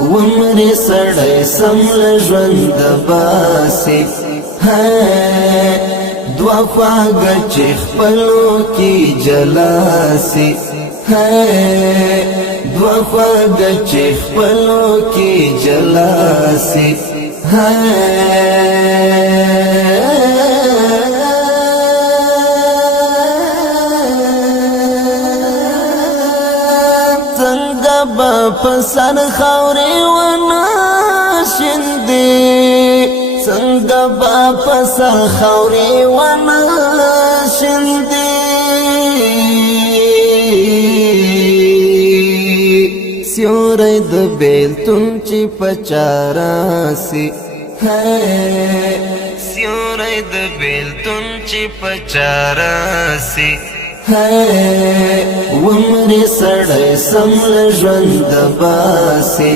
ومرې سړی سم له ژونده باسي دوه خواږه چې خپلو کې جلا سي دوه خواږه چې خپلو کې جلا سي څنګه به په سر خاورې ونه شیندې څنګه به په سر خاورې ونه شیندې سیوری د بیلتون چې په چاره سي سیوری د بیلتون چې په چاره سي ومرې سړی سم له ژونده باسي